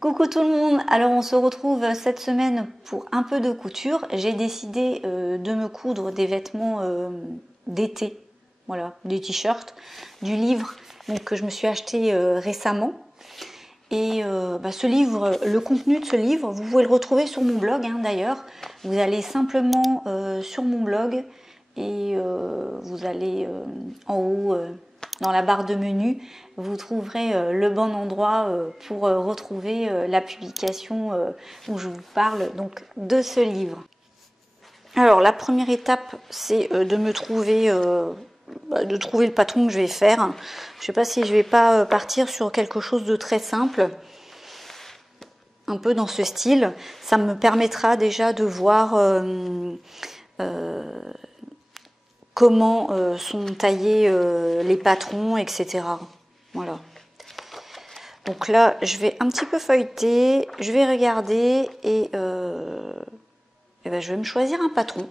Coucou tout le monde, alors on se retrouve cette semaine pour un peu de couture. J'ai décidé de me coudre des vêtements d'été, voilà, des t-shirts, du livre donc, que je me suis acheté récemment. Et ce livre, le contenu de ce livre, vous pouvez le retrouver sur mon blog d'ailleurs. Vous allez simplement sur mon blog et vous allez en haut dans la barre de menu, vous trouverez le bon endroit pour retrouver la publication où je vous parle donc de ce livre. Alors la première étape, c'est de me trouver le patron que je vais faire. Je ne sais pas si je vais pas partir sur quelque chose de très simple, un peu dans ce style. Ça me permettra déjà de voir comment sont taillés les patrons, etc. Voilà. Donc là, je vais un petit peu feuilleter, je vais regarder et je vais me choisir un patron.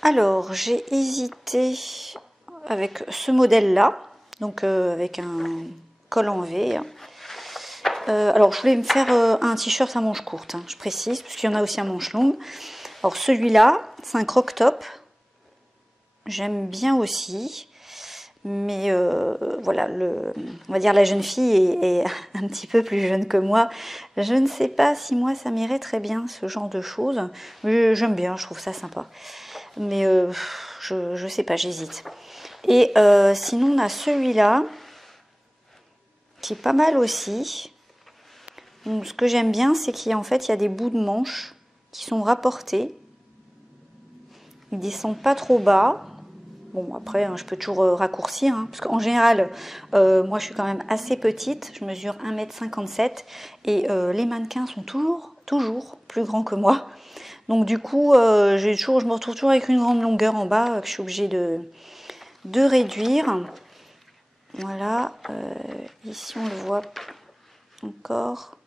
Alors, j'ai hésité avec ce modèle-là, donc avec un col en V. Alors, je voulais me faire un t-shirt à manches courtes, je précise, parce qu'il y en a aussi à manches longues. Alors, celui-là, c'est un croc-top. J'aime bien aussi. Mais voilà, on va dire la jeune fille est un petit peu plus jeune que moi. Je ne sais pas si moi, ça m'irait très bien, ce genre de choses. Mais j'aime bien, je trouve ça sympa. Mais je sais pas, j'hésite. Et sinon, on a celui-là, qui est pas mal aussi. Donc, ce que j'aime bien, c'est qu'il y a des bouts de manches qui sont rapportés. Ils descendent pas trop bas. Bon, après, je peux toujours raccourcir, parce qu'en général, moi, je suis quand même assez petite. Je mesure 1,57 m et les mannequins sont toujours plus grands que moi. Donc, du coup, je me retrouve toujours avec une grande longueur en bas que je suis obligée de réduire. Voilà. Ici, on le voit encore.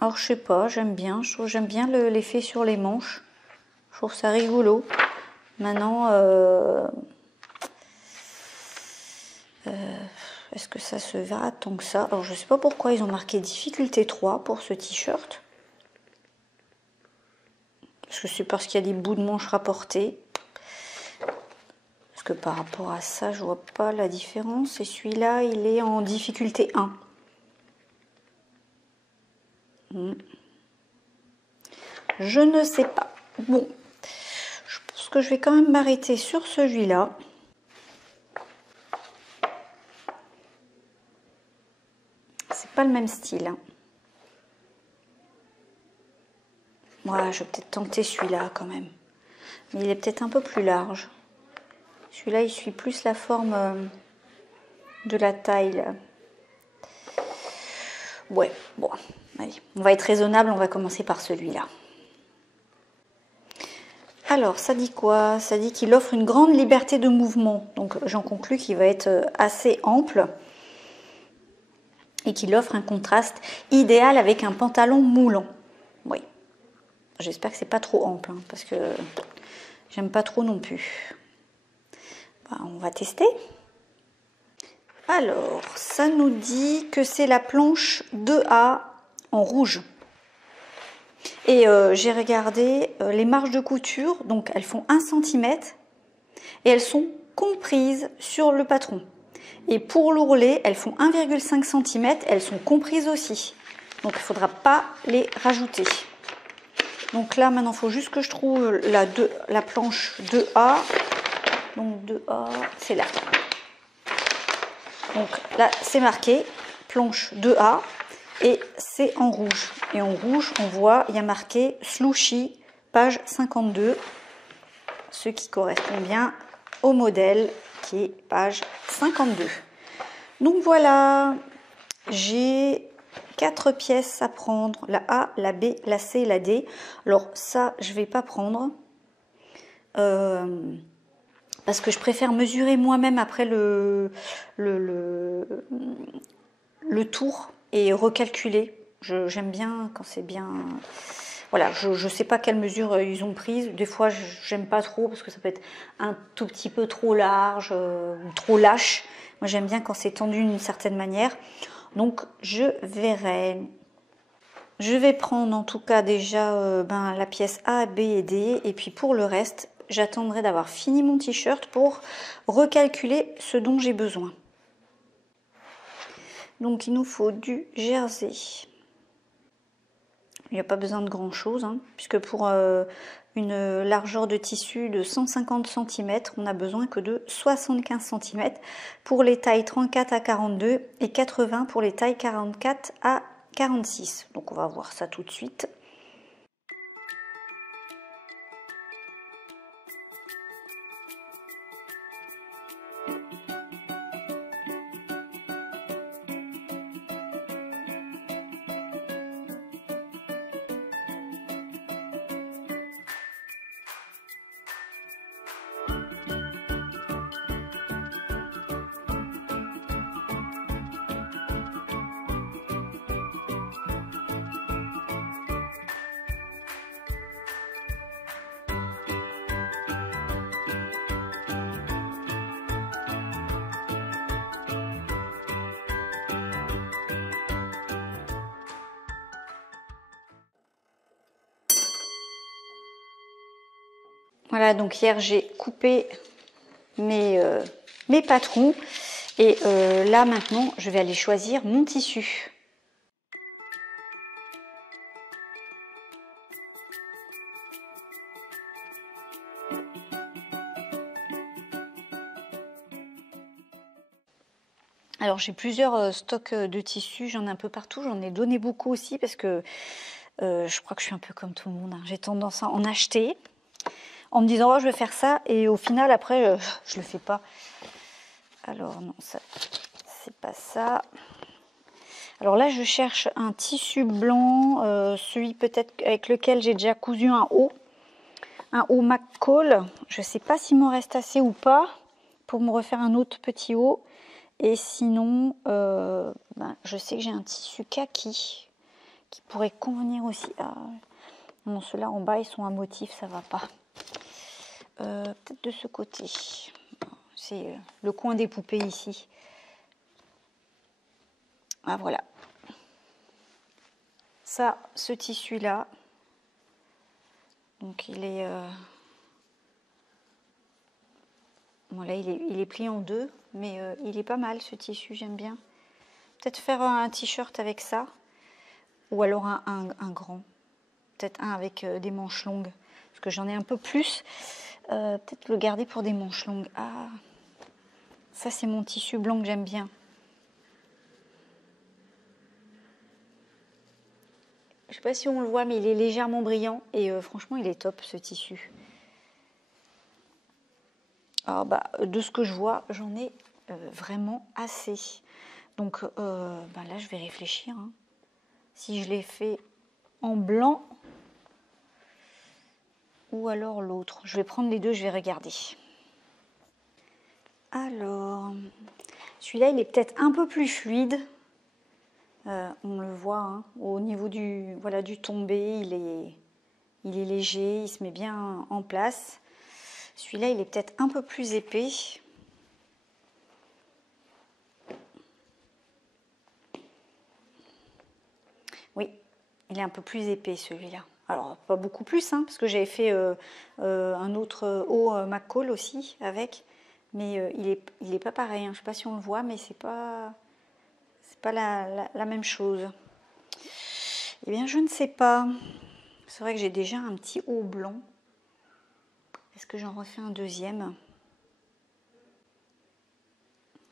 Alors, je sais pas, j'aime bien. J'aime bien l'effet sur les manches. Je trouve ça rigolo. Maintenant, est-ce que ça se verra tant que ça? Alors, je ne sais pas pourquoi ils ont marqué difficulté 3 pour ce t-shirt. Est-ce que c'est parce qu'il y a des bouts de manches rapportés? Parce que par rapport à ça, je vois pas la différence. Et celui-là, il est en difficulté 1. Je ne sais pas. Bon. Je pense que je vais quand même m'arrêter sur celui-là. C'est pas le même style. Voilà, je vais peut-être tenter celui-là quand même. Mais il est peut-être un peu plus large. Celui-là, il suit plus la forme de la taille. Là. Ouais, bon, allez, on va être raisonnable, on va commencer par celui-là. Alors, ça dit quoi? Ça dit qu'il offre une grande liberté de mouvement. Donc, j'en conclus qu'il va être assez ample et qu'il offre un contraste idéal avec un pantalon moulant. Oui. J'espère que c'est pas trop ample, parce que j'aime pas trop non plus. On va tester. Alors, ça nous dit que c'est la planche 2A en rouge. Et j'ai regardé les marges de couture, donc elles font 1 cm et elles sont comprises sur le patron. Et pour l'ourlet, elles font 1,5 cm, elles sont comprises aussi. Donc il ne faudra pas les rajouter. Donc là, maintenant, il faut juste que je trouve la planche 2A. Donc 2A, c'est là. Donc là, c'est marqué planche 2A. Et c'est en rouge. Et en rouge, on voit, il y a marqué Slushy, page 52. ce qui correspond bien au modèle qui est page 52. Donc voilà, j'ai 4 pièces à prendre, la A, la B, la C et la D. Alors ça, je vais pas prendre parce que je préfère mesurer moi-même après le tour et recalculer. J'aime bien quand c'est bien... Voilà, je ne sais pas quelle mesure ils ont prise. Des fois, j'aime pas trop parce que ça peut être un tout petit peu trop large ou trop lâche. Moi, j'aime bien quand c'est tendu d'une certaine manière. Donc, je verrai. Je vais prendre en tout cas déjà la pièce A, B et D. Et puis pour le reste, j'attendrai d'avoir fini mon t-shirt pour recalculer ce dont j'ai besoin. Donc, il nous faut du jersey. Il n'y a pas besoin de grand chose, hein, puisque pour une largeur de tissu de 150 cm, on n'a besoin que de 75 cm pour les tailles 34 à 42 et 80 pour les tailles 44 à 46. Donc on va voir ça tout de suite. Voilà, donc hier j'ai coupé mes patrons et là maintenant je vais aller choisir mon tissu. Alors j'ai plusieurs stocks de tissus, j'en ai un peu partout, j'en ai donné beaucoup aussi parce que je crois que je suis un peu comme tout le monde, hein. J'ai tendance à en acheter en me disant oh je vais faire ça et au final après je le fais pas. Alors non, ça c'est pas ça. Alors là je cherche un tissu blanc, celui peut-être avec lequel j'ai déjà cousu un haut McCall. Je sais pas s'il m'en reste assez ou pas pour me refaire un autre petit haut. Et sinon, je sais que j'ai un tissu kaki qui pourrait convenir aussi. Ah, non, ceux-là en bas, ils sont à motif, ça va pas. Peut-être de ce côté. C'est le coin des poupées ici. Ah, voilà. Ça, ce tissu-là. Donc, il est... Voilà, il est plié en deux, mais il est pas mal, ce tissu, j'aime bien. Peut-être faire un t-shirt avec ça. Ou alors un grand. Peut-être un avec des manches longues. Parce que j'en ai un peu plus. Peut-être le garder pour des manches longues. Ah, ça c'est mon tissu blanc que j'aime bien. Je sais pas si on le voit, mais il est légèrement brillant. Et franchement, il est top, ce tissu. Alors, de ce que je vois, j'en ai vraiment assez. Donc là, je vais réfléchir. Hein. Si je l'ai fait en blanc ou alors l'autre. Je vais prendre les deux, je vais regarder. Alors, celui-là, il est peut-être un peu plus fluide. On le voit hein, au niveau du tombé, il est léger, il se met bien en place. Celui-là, il est peut-être un peu plus épais. Oui, il est un peu plus épais celui-là. Alors, pas beaucoup plus, hein, parce que j'avais fait un autre haut McCall aussi avec. Mais il est pas pareil. Hein. Je ne sais pas si on le voit, mais c'est pas la même chose. Eh bien, je ne sais pas. C'est vrai que j'ai déjà un petit haut blanc. Est-ce que j'en refais un deuxième?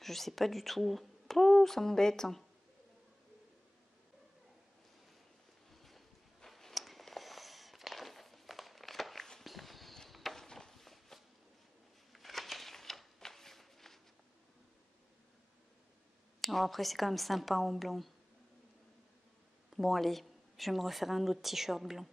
Je sais pas du tout. Oh, ça m'embête. Alors après, c'est quand même sympa en blanc. Bon, allez, je vais me refaire un autre t-shirt blanc.